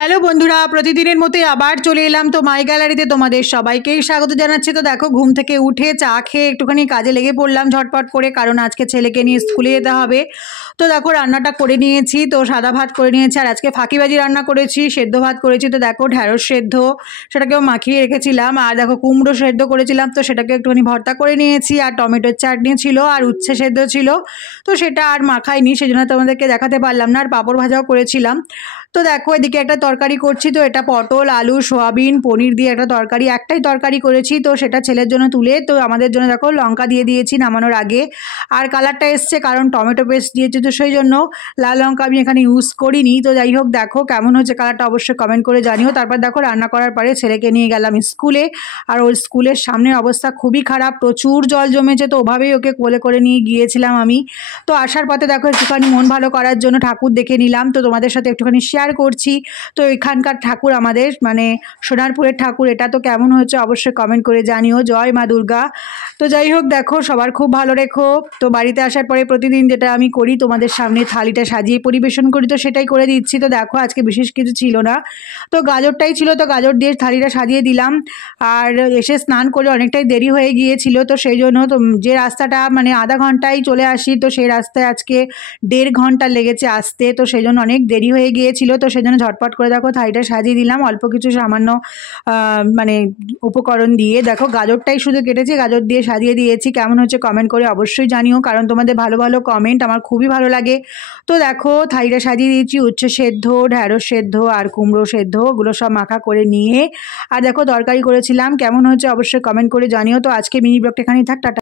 Hello বন্ধুরা, প্রতিদিনের মতোই আবার চলে এলাম তো মাই গ্যালারিতে। তোমাদের সবাইকেই স্বাগত জানাচ্ছি। তো দেখো, ঘুম থেকে উঠে চা খেয়ে একটুখানি কাজে লেগে পড়লাম ঝটপট করে, কারণ আজকে ছেলেকে নিয়ে স্কুলে যেতে হবে। তো দেখো, রান্নাটা করে নিয়েছি। তো সাদা ভাত করে নিয়েছি, আর আজকে ফাঁকিবাজি রান্না করেছি, সেদ্ধ ভাত করেছি। তো দেখো, ঢ্যাঁড়স সেদ্ধ সেটাকেও মাখিয়ে রেখেছিলাম, আর দেখো কুমড়ো সেদ্ধ করেছিলাম, তো সেটাকে একটুখানি ভর্তা করে নিয়েছি, আর টমেটোর চাটনি ছিল, আর উচ্ছে সেদ্ধ ছিল। তো সেটা আর মাখাইনি, সেজন্য তোমাদেরকে দেখাতে পারলাম না। আর পাঁপড় ভাজাও করেছিলাম। তো দেখো, এদিকে একটা তরকারি করছি। তো এটা পটল আলু সয়াবিন পনির দিয়ে একটা তরকারি, একটাই তরকারি করেছি। তো সেটা ছেলের জন্য তুলে, তো আমাদের জন্য দেখো লঙ্কা দিয়ে দিয়েছি নামানোর আগে। আর কালারটা এসছে কারণ টমেটো পেস্ট দিয়েছি, তো সেই জন্য লাল লঙ্কা আমি এখানে ইউজ করিনি। তো যাই হোক, দেখো কেমন হচ্ছে কালারটা অবশ্যই কমেন্ট করে জানিও। তারপর দেখো, রান্না করার পরে ছেলেকে নিয়ে গেলাম স্কুলে। আর ওই স্কুলের সামনের অবস্থা খুবই খারাপ, প্রচুর জল জমেছে। তো ওভাবেই ওকে কোলে করে নিয়ে গিয়েছিলাম আমি। তো আসার পথে দেখো, একটুখানি মন ভালো করার জন্য ঠাকুর দেখে নিলাম, তো তোমাদের সাথে একটুখানি শেয়ার করছি। তো এখানকার ঠাকুর আমাদের মানে সোনারপুরের ঠাকুর, এটা তো কেমন হয়েছে অবশ্যই কমেন্ট করে জানিও। জয় মা দুর্গা। তো যাই হোক, দেখো সবার খুব ভালো রেখো। তো বাড়িতে আসার পরে প্রতিদিন যেটা আমি করি, তোমাদের সামনে থালিটা সাজিয়ে পরিবেশন করি, তো সেটাই করে দিচ্ছি। তো দেখো, আজকে বিশেষ কিছু ছিল না, তো গাজরটাই ছিল, তো গাজর দিয়ে থালিটা সাজিয়ে দিলাম। আর এসে স্নান করে অনেকটাই দেরি হয়ে গিয়েছিল, তো সেই জন্য তো যে রাস্তাটা মানে আধা ঘন্টায় চলে আসি, তো সেই রাস্তায় আজকে 1.5 ঘন্টা লেগেছে আসতে। তো সেই জন্য অনেক দেরি হয়ে গিয়েছিল, তো সেই জন্য ঝটপট করে দেখো থালিটা সাজিয়ে দিলাম অল্প কিছু সামান্য মানে উপকরণ দিয়ে। দেখো, গাজরটাই শুধু কেটেছি, গাজর দিয়ে সাজিয়ে দিয়েছি। কেমন হচ্ছে কমেন্ট করে অবশ্যই জানিও, কারণ তোমাদের ভালো ভালো কমেন্ট আমার খুবই ভালো লাগে। তো দেখো, থালিটা সাজিয়ে দিয়েছি, উচ্ছে সেদ্ধ ঢ্যাঁড়স সেদ্ধ আর কুমড়ো সেদ্ধ, ওগুলো সব মাখা করে নিয়ে। আর দেখো, তরকারি করেছিলাম। কেমন হচ্ছে অবশ্যই কমেন্ট করে জানিও। তো আজকে মিনি ব্লগটা এখানেই থাক, টাটা।